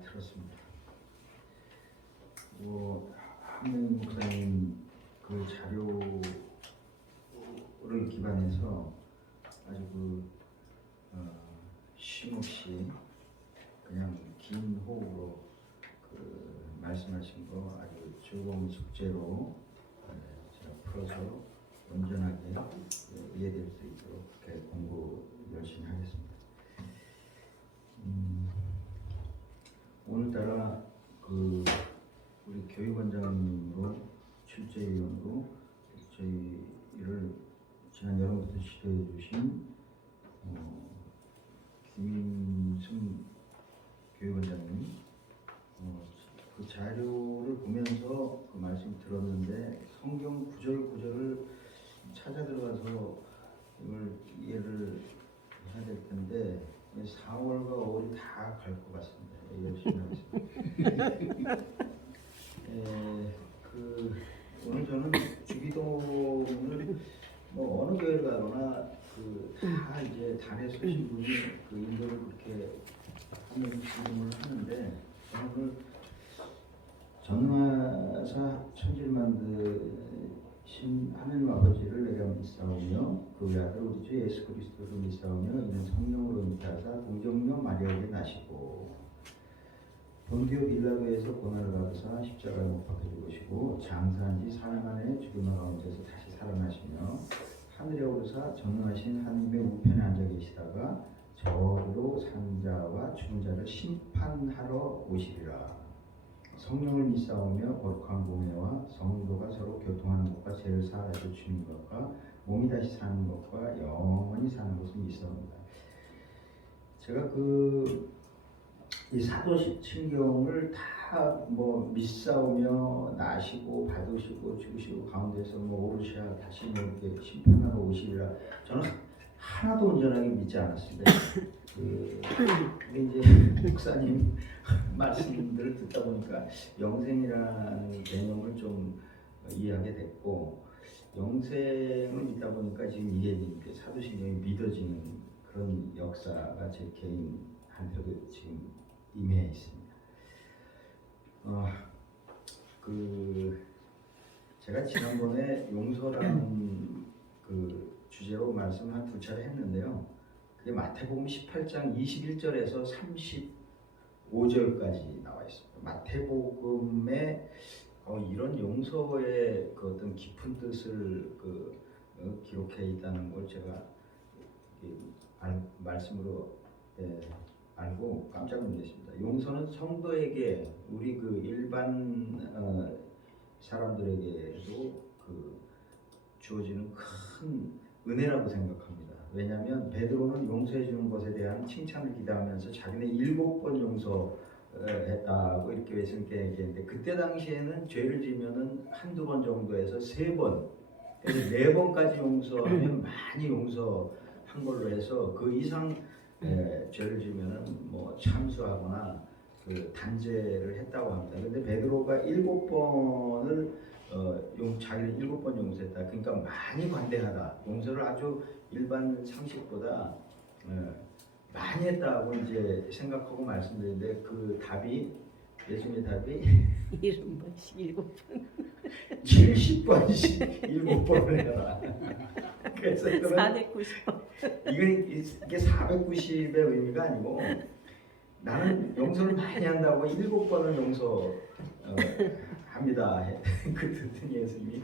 잘 들었습니다. 한명 목사님 그 자료를 기반해서 아주 쉼없이 그냥 긴 호흡으로 말씀하신 거 아주 즐거운 숙제로 제가 풀어서 온전하게 이해될 수 있도록 그렇게 공부 열심히 하겠습니다. 오늘따라 우리 교육원장님으로 출제위원으로 저희를 지난 여름부터 지도해 주신 김승 교육원장님 그 자료를 보면서 그 말씀 들었는데 성경 구절구절을 찾아 들어가서 이걸 이해를 해야 될 텐데 4월과 5월이 다 갈 것 같습니다. 열심히 하겠습니다. 오늘 저는 주기도문을 어느 교회를 가거나 다 이제 단에 서신 분이 인도를 그렇게 하면 기도를 하는데 오늘 전능하사 천지를 만드신 하나님 아버지를 내가 믿사오며 그 아들 우리 주 예수 그리스도를 믿사오며 이는 성령으로 잉태하사 동정녀 마리아에게 나시고 본디오 빌라도에서 고난을 받으사 십자가에 못 박혀 죽으시고 장사한 지 4년 만에 죽음의 가운데서 다시 살아나시며 하늘에 오르사 전능하신 하나님의 우편에 앉아 계시다가 저리로 산 자와 죽은 자를 심판하러 오시리라. 성령을 믿사오며 거룩한 공예와 성도가 서로 교통하는 것과 죄를 사하여 주는 것과 몸이 다시 사는 것과 영원히 사는 것을 믿사옵니다. 제가 이 사도신경을 다 믿사오며 나시고 받으시고 죽으시고 가운데서 오르셔 다시 이렇게 심판하러 오시리라. 저는 하나도 온전하게 믿지 않았습니다. 근데 이제 목사님 말씀들을 듣다 보니까 영생이라는 개념을 좀 이해하게 됐고 영생을 믿다 보니까 지금 이게 이렇게 사도신경이 믿어지는 그런 역사가 제 개인한테도 지금 임해 있습니다. 제가 지난번에 용서라는 주제로 말씀 한 2차례 했는데요. 그게 마태복음 18장 21절에서 35절까지 나와 있습니다. 마태복음에 이런 용서의 어떤 깊은 뜻을 기록해 있다는 걸 제가 말씀으로 알고 깜짝 놀랐습니다. 용서는 성도에게 우리 일반 사람들에게도 주어지는 큰 은혜라고 생각합니다. 왜냐하면 베드로는 용서해 주는 것에 대한 칭찬을 기대하면서 자기는 7번 용서했다고 이렇게 얘기했는데 그때 당시에는 죄를 지면은 한두 번 정도에서 3번, 그래서 4번까지 용서하면 많이 용서한 걸로 해서 그 이상 죄를 지면은 참수하거나 단죄를 했다고 합니다. 근데 베드로가 7번을 자기는 7번 용서했다. 그러니까 많이 관대하다. 용서를 아주 일반 상식보다 많이 했다고 이제 생각하고 말씀드리는데 예수님의 답이 70번씩 7번 70번씩 7번을 해라. 그래서 490번. 이게 490의 의미가 아니고 나는 용서를 많이 한다고 7번을 용서합니다. 그랬더니 예수님이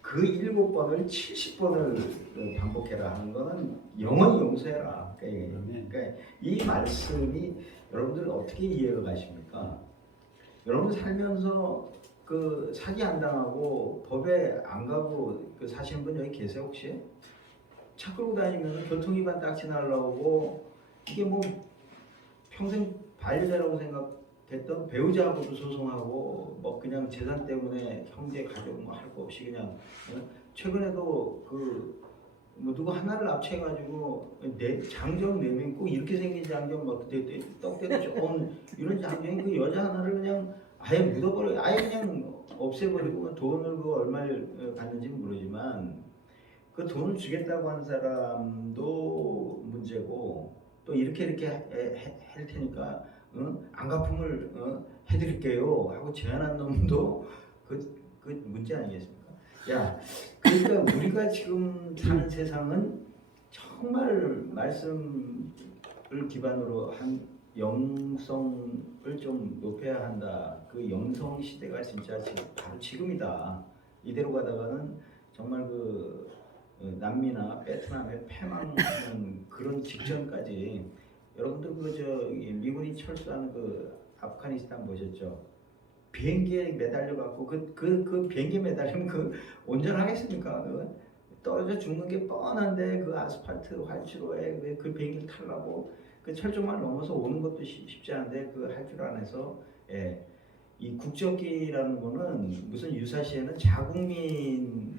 그 7번을 70번을 반복해라 하는 거는 영원히 용서해라. 그러니까 이 말씀이 여러분들 어떻게 이해가 가십니까? 여러분 살면서 사기 안 당하고 법에 안 가고 사시는 분 여기 계세요 혹시? 차 끌고 다니면 교통위반 딱지 날라오고 이게 평생 반려자라고 생각했던 배우자하고도 소송하고 그냥 재산 때문에 형제 가족 할 거 없이 그냥 최근에도 누구 하나를 납치해가지고 장정 4명 꼭 이렇게 생긴 장정 떡대도 좋은 이런 장정이 그 여자 하나를 그냥 아예 묻어버려 아예 그냥 없애버리고 돈을 얼마를 받는지는 모르지만 그 돈을 주겠다고 한 사람도 문제고 또 이렇게 할 테니까 안 갚음을 해드릴게요 하고 제안한 놈도 그 문제 아니겠습니까? 야, 그러니까 우리가 지금 사는 세상은 정말 말씀을 기반으로 한 영성을 좀 높여야 한다. 그 영성 시대가 진짜 바로 지금이다. 이대로 가다가는 정말 그 남미나 베트남에 패망하는 그런 직전까지 여러분들 미군이 철수하는 그 아프가니스탄 보셨죠? 비행기에 매달려 갖고 그 비행기에 매달리면 온전하겠습니까? 떨어져 죽는 게 뻔한데 그 아스팔트 활주로에 그 비행기를 타려고 그 철조망을 넘어서 오는 것도 쉽지 않은데 할 줄 안 해서 이 국적기라는 거는 무슨 유사시에는 자국민만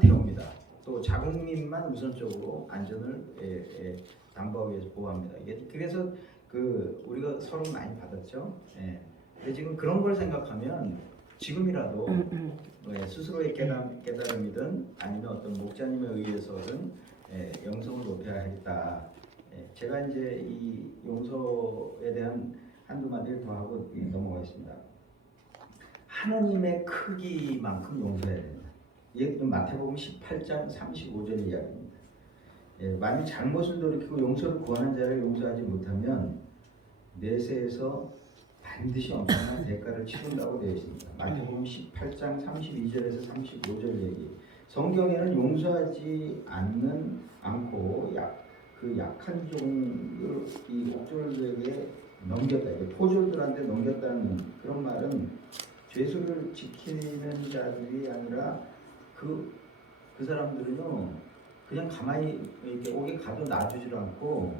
태웁니다. 또 자국민만 우선적으로 안전을 담보하기 위해서 보호합니다. 그래서 우리가 서로 많이 받았죠. 근데 지금 그런 걸 생각하면 지금이라도 스스로의 깨달음이든 아니면 어떤 목자님에 의해서든 영성을 높여야 하겠다. 제가 이제 이 용서에 대한 한두 마디를 더 하고 넘어가겠습니다. 하느님의 크기만큼 용서해야 됩니다. 이게 마태복음 18장 35절 이야기입니다. 만일 잘못을 돌이키고 용서를 구하는 자를 용서하지 못하면 내세에서 반드시 엄청난 대가를 치른다고 되어 있습니다. 마태복음 18장 32절에서 35절 얘기. 성경에는 용서하지 않고 그 약한 종을 이 옥졸들에게 넘겼다. 포졸들한테 넘겼다는 그런 말은 죄수를 지키는 자들이 아니라 그 사람들은요 그냥 가만히 이렇게 옥에 가도 놔주질 않고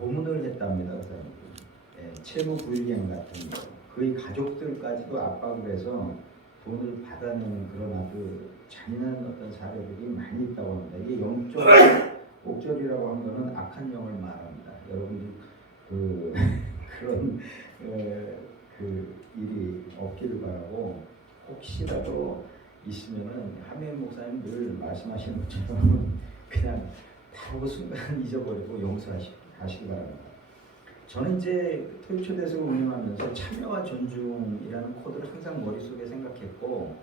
고문을 했답니다. 그 사람들. 채무 불이행 같은 거. 그의 가족들까지도 압박을 해서 돈을 받아내는 그런 아주 잔인한 어떤 사례들이 많이 있다고 합니다. 이게 영적 옥졸이라고 하는 것은 악한 영을 말합니다. 여러분들 그런 일이 없기를 바라고 혹시라도 있으면은 하메인 목사님 늘 말씀하시는 것처럼 그냥 바로 그 순간 잊어버리고 용서하시기 바랍니다. 저는 이제 토요초대석을 운영하면서 참여와 존중이라는 코드를 항상 머릿속에 생각했고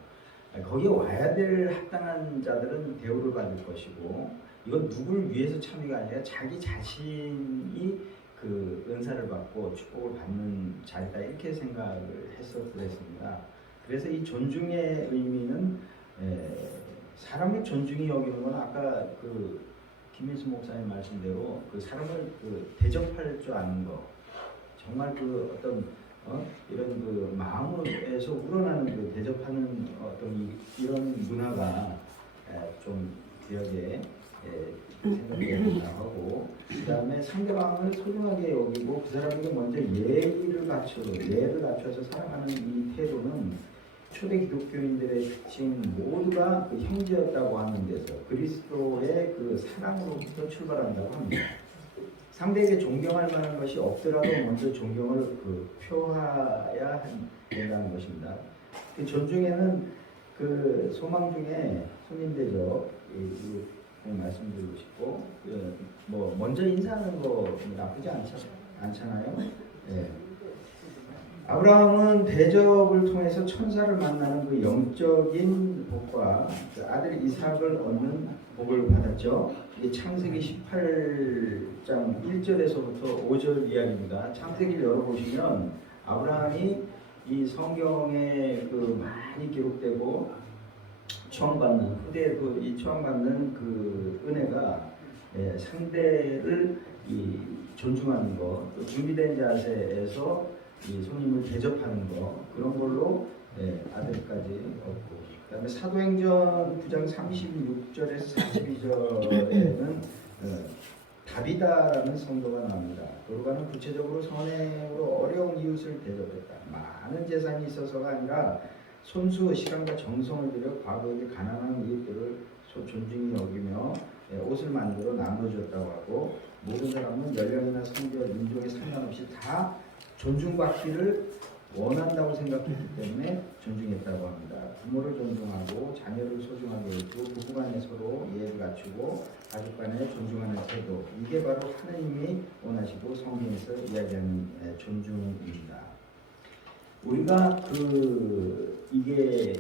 거기에 와야 될 합당한 자들은 대우를 받을 것이고 이건 누굴 위해서 참여가 아니라 자기 자신이 그 은사를 받고 축복을 받는 자리다 이렇게 생각을 했었습니다. 그래서 이 존중의 의미는 사람을 존중히 여기는 건 아까 김민수 목사님 말씀대로 사람을 대접할 줄 아는 거 정말 어떤 이런 마음에서 우러나는 대접하는 어떤 이런 문화가 좀 기억에 생각이 나고 그다음에 상대방을 소중하게 여기고 그 사람에게 먼저 예를 갖춰서 살아가는 이 태도는 초대 기독교인들의 특징 모두가 형제였다고 하는 데서 그리스도의 사랑으로부터 출발한다고 합니다. 상대에게 존경할 만한 것이 없더라도 먼저 존경을 표해야 된다는 것입니다. 그 존중에는 소망 중에 손님 대접 말씀드리고 싶고 먼저 인사하는 거 나쁘지 않잖아요. 아브라함은 대접을 통해서 천사를 만나는 영적인 복과 아들 이삭을 얻는 복을 받았죠. 이게 창세기 18장 1절에서부터 5절 이야기입니다. 창세기를 열어보시면 아브라함이 이 성경에 많이 기록되고 추앙받는 후대에도 이 추앙받는 은혜가 상대를 존중하는 것, 또 준비된 자세에서 이 손님을 대접하는 거 그런 걸로 아들까지 얻고 그다음에 사도행전 9장 36절에서 42절에는 다비다라는 성도가 나옵니다. 도르가는 구체적으로 선행으로 어려운 이웃을 대접했다. 많은 재산이 있어서가 아니라 손수 시간과 정성을 들여 과거에 가난한 이웃들을 존중히 여기며 옷을 만들어 나눠줬다고 하고 모든 사람은 연령이나 성별, 민족에 상관없이 다 존중받기를 원한다고 생각했기 때문에 존중했다고 합니다. 부모를 존중하고 자녀를 소중하게 여기고 부부간에 서로 이해를 갖추고 사랑하시고 가족 간에 존중하는 태도, 이게 바로 하느님이 원하시고 성경에서 이야기하는 존중입니다. 우리가 이게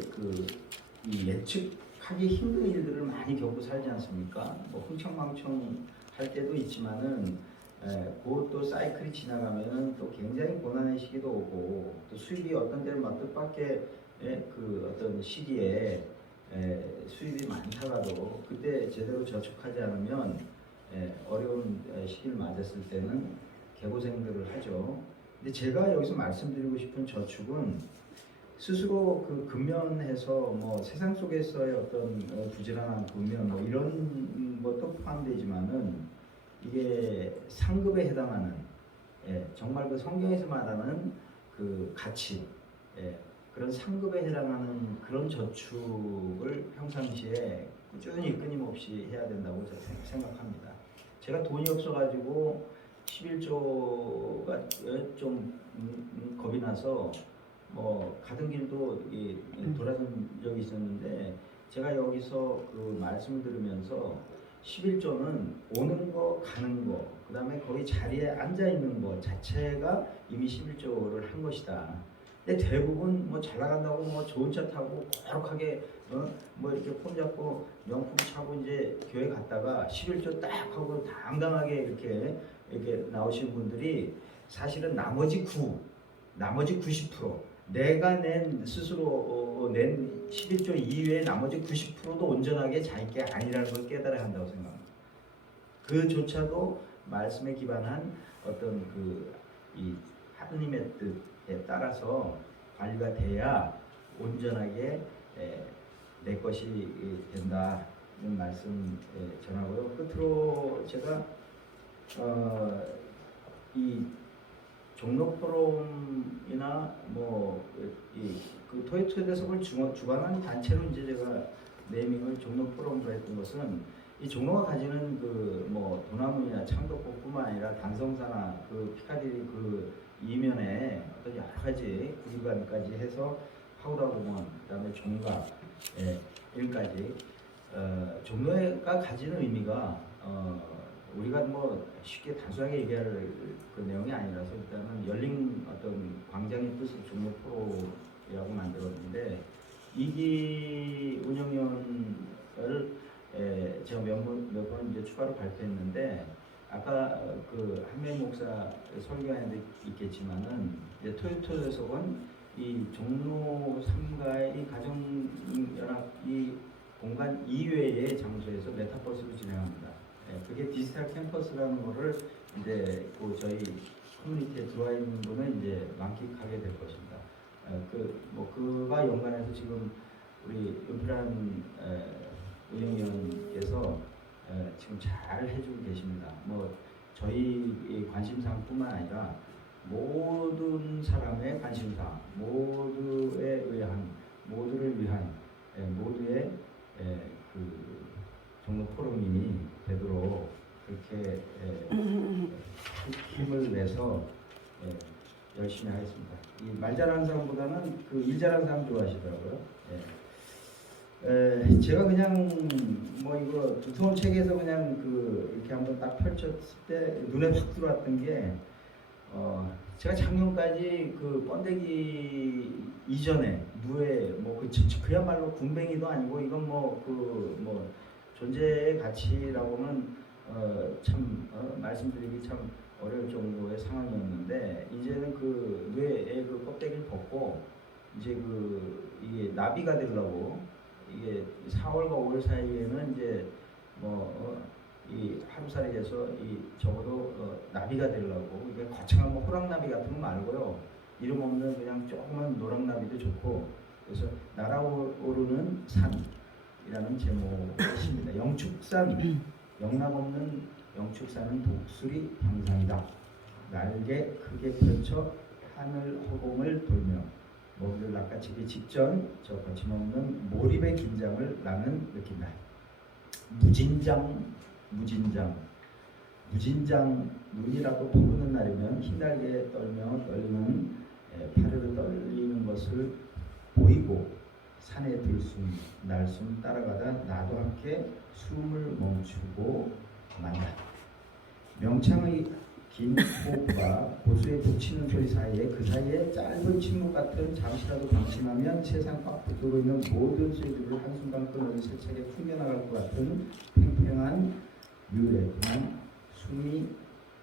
이 예측하기 힘든 일들을 많이 겪고 살지 않습니까? 뭐 흥청망청 할 때도 있지만은 그것도 사이클이 지나가면은 또 굉장히 고난의 시기도 오고, 또 수입이 어떤 때는 막 뜻밖의 그 어떤 시기에 수입이 많다가도 그때 제대로 저축하지 않으면 어려운 시기를 맞았을 때는 개고생들을 하죠. 근데 제가 여기서 말씀드리고 싶은 저축은 스스로 그 근면해서 뭐 세상 속에서의 어떤 부지런한 근면 뭐 이런 것도 포함되지만은 이게 상급에 해당하는 정말 그 성경에서 말하는 그 가치, 그런 상급에 해당하는 그런 저축을 평상시에 꾸준히 끊임없이 해야 된다고 생각합니다. 제가 돈이 없어가지고 11조가 좀 겁이 나서 뭐 가던 길도 돌아선 적이 있었는데, 제가 여기서 그 말씀을 들으면서 11조는 오는 거 가는 거, 그 다음에 거기 자리에 앉아 있는 것 자체가 이미 11조를 한 것이다. 근데 대부분 뭐 잘 나간다고 뭐 좋은 차 타고 거룩하게 뭐 이렇게 폼 잡고 명품 차고 이제 교회 갔다가 11조 딱 하고 당당하게 이렇게 나오신 분들이 사실은 나머지 90%, 내가 스스로 낸 11조 이외의 나머지 90%도 온전하게 자기 게 아니라는 걸 깨달아야 한다고 생각합니다. 그조차도 말씀에 기반한 어떤 이 하느님의 뜻에 따라서 관리가 돼야 온전하게 내 것이 된다는 말씀 전하고요. 끝으로 제가 이 종로 포럼이나 그 토요토 대석을 주관하는 단체로 이제 제가 네이밍을 종로 포럼으로 했던 것은, 이 종로가 가지는 뭐 도남이나 창덕구뿐만 아니라 단성사나 피카디리 이면에 어떤 여러 가지 구리관까지 해서 파우다공원, 그다음에 종각, 여기까지 종로가 가지는 의미가 우리가 뭐 쉽게 단순하게 얘기할 그 내용이 아니라서 일단은 열린 어떤 광장의 뜻을 종로 포로라고 만들었는데, 이기 운영위원을 제가 몇 번 이제 추가로 발표했는데, 아까 한매 목사 설교에도 있겠지만은 이제 토요토에서는 이 종로 3가의 가정연합 이 공간 이외의 장소에서 메타버스로 진행합니다. 그게 디지털 캠퍼스라는 거를 이제 저희 커뮤니티에 들어와 있는 분은 이제 만끽하게 될 것입니다. 그가 연관해서 지금 우리 은필한 운영위원께서 지금 잘 해주고 계십니다. 뭐 저희 관심사뿐만 아니라 모든 사람의 관심사, 모두를 위한 모두의 종로 포럼이 되도록 그렇게 힘을 내서 열심히 하겠습니다. 이 말 잘하는 사람보다는 일 잘하는 사람 좋아하시더라고요. 제가 그냥 뭐 이거 두꺼운 책에서 그냥 이렇게 한번 딱 펼쳤을 때 눈에 확 들어왔던 게, 제가 작년까지 번데기 이전에 누에 그야말로 군뱅이도 아니고, 이건 존재의 가치라고는 말씀드리기 참 어려울 정도의 상황이었는데, 이제는 뇌의 껍데기를 벗고 이제 이게 나비가 되려고, 이게 4월과 5월 사이에는 이제 이 하루살이에서 적어도 나비가 되려고, 이게 거창한 호랑나비 같은 거 말고요, 이름 없는 그냥 조그만 노랑나비도 좋고, 그래서 날아오르는 산이라는 제목입니다. 영축산, 영락 없는 영축산은 독수리 형상이다. 날개 크게 펼쳐 하늘 허공을 돌며 먹이를 낚아채기 직전 저 거침없는 몰입의 긴장을 나는 느낀다. 무진장, 눈이라도 퍼부는 날이면 흰날개 떨며 떨리는 파르르 떨리는 것을 보이고, 산에 들숨 날숨 따라가다 나도 함께 숨을 멈추고 만다. 명창의 긴 호흡과 고수의 북치는 소리 사이에 그 사이에 짧은 침묵 같은 잠시라도 방심하면 세상 꽉 붙들고 있는 모든 소리들을 한순간 끊어내 세차게 풍겨나갈 것 같은 팽팽한 유래 그만 숨이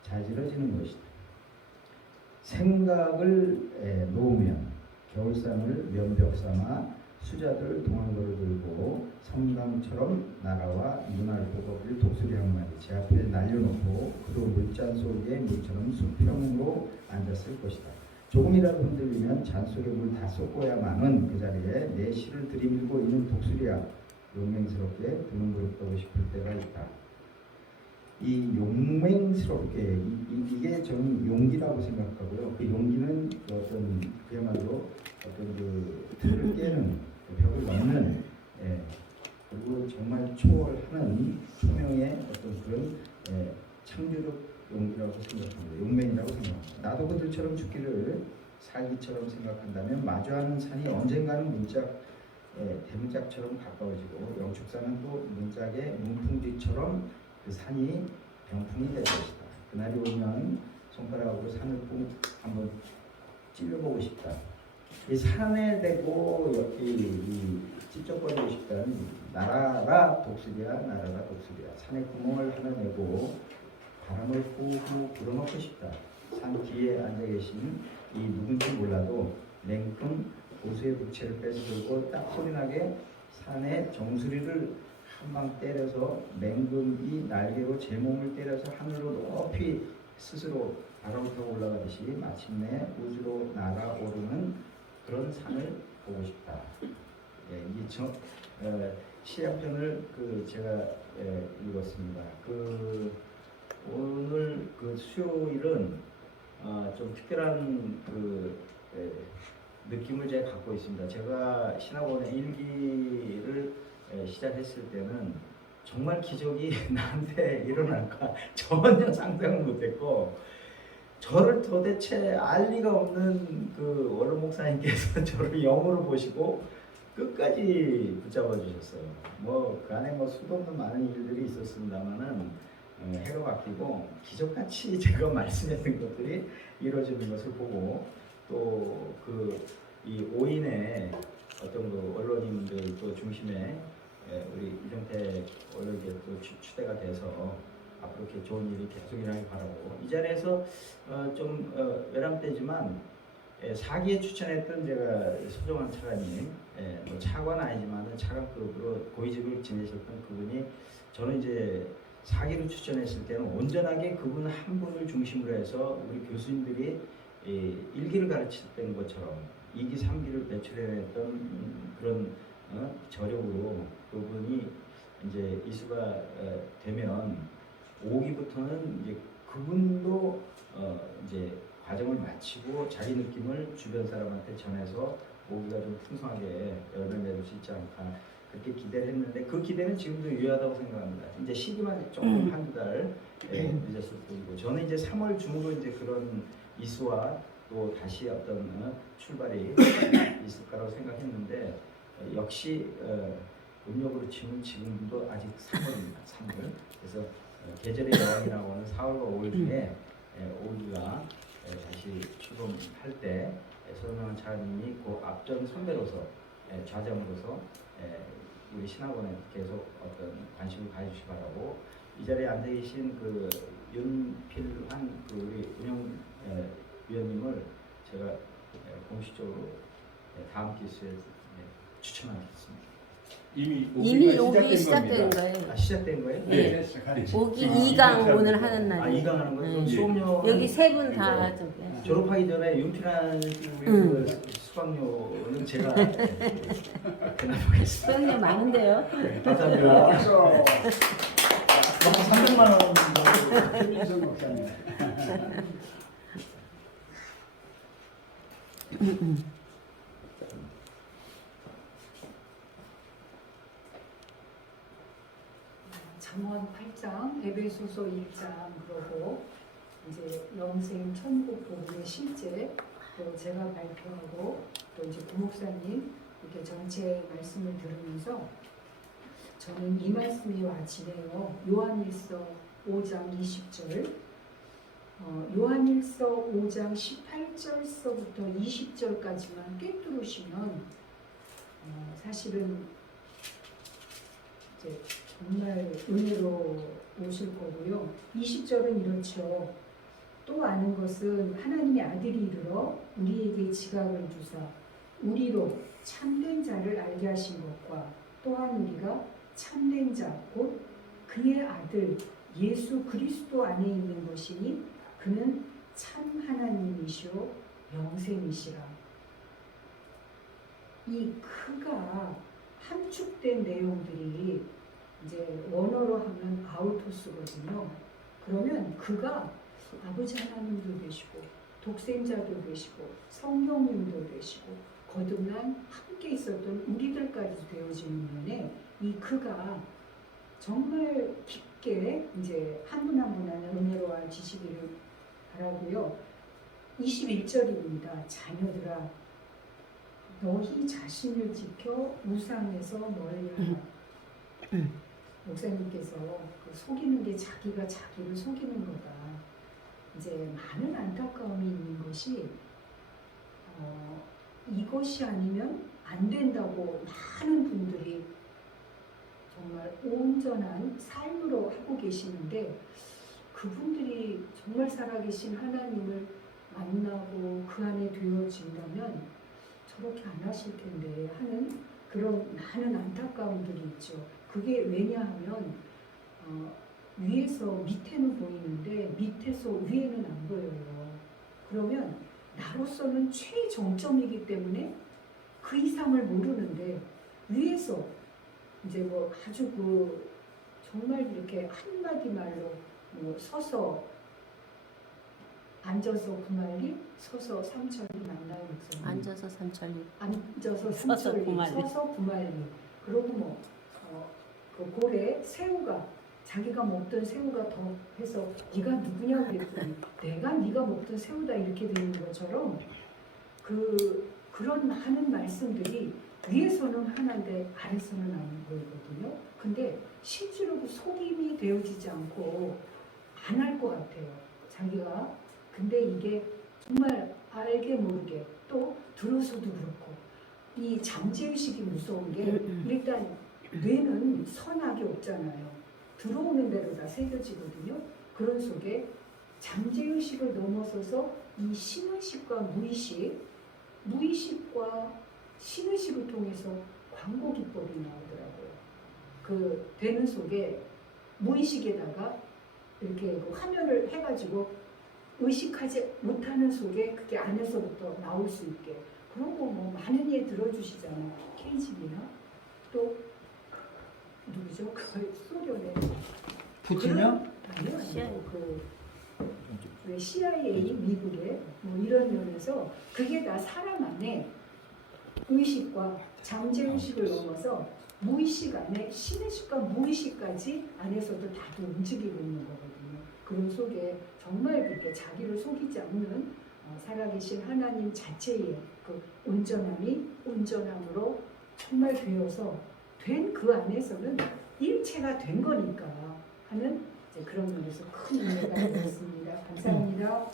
자지러지는 것이다. 생각을 놓으면 겨울산을 면벽 삼아 수자들 동안거를 들고 성당처럼 날아와 눈알 보고를 독수리 한 마리 제 앞에 날려놓고 그도 물잔 속에 물처럼 수평으로 앉았을 것이다. 조금이라도 흔들리면 잔 속에 물 다 쏟고야만은 그 자리에 내 시를 들이밀고 있는 독수리야 용맹스럽게 드문그릇 싶을 때가 있다. 이 용맹스럽게 이게 저는 용기라고 생각하고요. 그 용기는 어떤 그야말로 어떤 그 틀을 깨는 벽을 넘는 그리고 정말 초월하는 초명의 어떤 그런 창조적 용기라고 생각합니다. 용맹이라고 생각합니다. 나도 그들처럼 죽기를 살기처럼 생각한다면 마주하는 산이 언젠가는 대문짝처럼 가까워지고 영축산은 또 문짝의 문풍지처럼 그 산이 병풍이 될 것이다. 그날이 오면 손가락으로 산을 꼭 한번 찔러보고 싶다. 이 산에 대고 이 찝쩍거리고 싶다는 나라라 독수리야 나라라 독수리야. 산에 구멍을 하나 내고 바람을 후후 불어넣고 싶다. 산 뒤에 앉아 계신 이 누군지 몰라도 냉큼 고수의 부채를 빼들고 딱 소리나게 산의 정수리를 한 방 때려서 맹금이 날개로 제 몸을 때려서 하늘로 높이 스스로 바람을 타고 올라가듯이 마침내 우주로 날아오르는 그런 산을 보고 싶다. 시 한 편을 제가 읽었습니다. 오늘 수요일은 좀 특별한 느낌을 제가 갖고 있습니다. 제가 신학원의 일기를 시작했을 때는 정말 기적이 나한테 일어날까 전혀 상상을 못했고 저를 도대체 알 리가 없는 원로 목사님께서 저를 영으로 보시고 끝까지 붙잡아 주셨어요. 그 안에 수도 없는 많은 일들이 있었습니다만은 해가 바뀌고 기적같이 제가 말씀했던 것들이 이루어지는 것을 보고 또 이 5인의 어떤 언론인들 또 중심에 우리 이정태 언론계 또 추대가 돼서 앞으로 이렇게 좋은 일이 계속 일어나길 바라고 이 자리에서 좀 외람되지만 4기에 추천했던 제가 소정환 차관님 차관 아니지만 차관급으로 고위직을 지내셨던 그분이 저는 이제 4기로 추천했을 때는 온전하게 그분 한 분을 중심으로 해서 우리 교수님들이 1기를 가르쳤던 것처럼 2기, 3기를 배출해냈던 그런 저력으로 그분이 이제 이수가 되면 5기부터는 이제 그분도 이제 과정을 마치고 자기 느낌을 주변 사람한테 전해서 5기가 좀 풍성하게 열매 맺을 수 있지 않을까 그렇게 기대를 했는데 그 기대는 지금도 유효하다고 생각합니다. 이제 시기만 조금 한두 달 늦었을 뿐이고 저는 이제 3월 중으로 이제 그런 이수와 또 다시 어떤 출발이 있을 거라고 생각했는데 역시 음력으로 치면 지금도 아직 3월입니다. 3월. 그래서 계절의 여왕이라고 하는 4월과 5월 중에 5기가 다시 출범할 때 소명한 차관님이 그 앞전 선배로서 좌장으로서 우리 신학원에 계속 어떤 관심을 가져주시기 바라고 이 자리에 앉아 계신 윤필환 우리 운영 위원님을 제가 공식적으로 다음 기수에 추천하겠습니다. 이미 5기 시작된 거예요. 시작된 거예요? 네. 5기 2강 오늘 하는 날. 2강 하는 거예요? 수업료 여기 세 분 다 졸업하기 전에 윤필환 우리 수강료는 제가 대납하겠습니다. 수강료 많은데요? 감사합니다. 박수. 300만 원 김민성 목사님. 잠언 8장, 에베소서 1장 그러고 이제 영생 천국 복음의 실제 또 제가 발표하고 또 이제 부목사님 이렇게 전체 말씀을 들으면서 저는 이 말씀이 와지네요. 요한일서 5장 20절, 요한일서 5장 18절서부터 20절까지만 꿰뚫으시면 사실은 이제 정말 은혜로 오실 거고요. 20절은 이렇죠. 또 아는 것은 하나님의 아들이 이르러 우리에게 지각을 주사 우리로 참된 자를 알게 하신 것과 또한 우리가 참된 자 곧 그의 아들 예수 그리스도 안에 있는 것이니 그는 참 하나님이시오 영생이시라. 이 그가 함축된 내용들이 이제 원어로 하면 아우토스거든요. 그러면 그가 아버지 하나님도 되시고 독생자도 되시고 성령님도 되시고 거듭난 함께 있었던 우리들까지 되어지는 면에 이 그가 정말 깊게 이제 한 분 한 분 안에 은혜로 알지시기를 바라고요. 21절입니다. 자녀들아 너희 자신을 지켜 우상에서 멀리하라. 목사님께서 그 속이는 게 자기가 자기를 속이는 거다. 이제 많은 안타까움이 있는 것이 이것이 아니면 안 된다고 많은 분들이 정말 온전한 삶으로 하고 계시는데 그분들이 정말 살아계신 하나님을 만나고 그 안에 되어진다면 저렇게 안 하실 텐데 하는 그런 많은 안타까움들이 있죠. 그게 왜냐하면 위에서 밑에는 보이는데 밑에서 위에는 안 보여요. 그러면 나로서는 최정점이기 때문에 그 이상을 모르는데 위에서 이제 뭐 아주 그 정말 이렇게 한마디 말로 뭐 서서 앉아서 구말리 서서 삼천리 맞나요? 목사님? 앉아서 삼천리. 앉아서 서서 삼천리 구말리. 서서 구말리 그러고 뭐 그 고래 새우가 자기가 먹던 새우가 더 해서 네가 누구냐고 그랬더니 내가 네가 먹던 새우다 이렇게 되는 것처럼 그런 많은 말씀들이 위에서는 하나인데 아래서는 아닌 거거든요. 근데 실제로 그 속임이 되어지지 않고 안 할 것 같아요. 자기가. 근데 이게 정말 알게 모르게 또 들어서도 그렇고 이 잠재의식이 무서운 게 일단 뇌는 선악이 없잖아요. 들어오는 대로 다 새겨지거든요. 그런 속에 잠재의식을 넘어서서 이 신의식과 무의식과 신의식을 통해서 광고 기법이 나오더라고요. 그 되는 속에 무의식에다가 이렇게 그 화면을 해가지고 의식하지 못하는 속에 그게 안에서부터 나올 수 있게 그런 거 뭐 많은 예 들어주시잖아요. 케이집이나 또 누구죠? 그 소련의 푸틴요? 아니요. 왜 CIA 미국의 뭐 이런 면에서 그게 다 사람 안에 의식과 잠재의식을 넘어서 무의식 안에 신의식과 무의식까지 안에서도 다들 움직이고 있는 거거든요. 그런 속에 정말 그렇게 자기를 속이지 않는 살아계신 하나님 자체의 그 온전함으로 정말 되어서 된 그 안에서는 일체가 된 거니까 하는 이제 그런 면에서 큰 은혜가 있습니다. 감사합니다.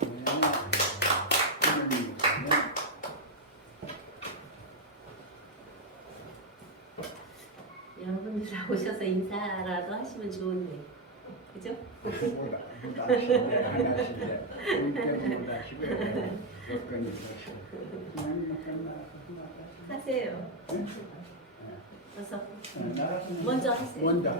여러분들 오셔서 인사라도 하시면 좋은데, 그죠? 하세요. 어서 먼저 하세요. 원다.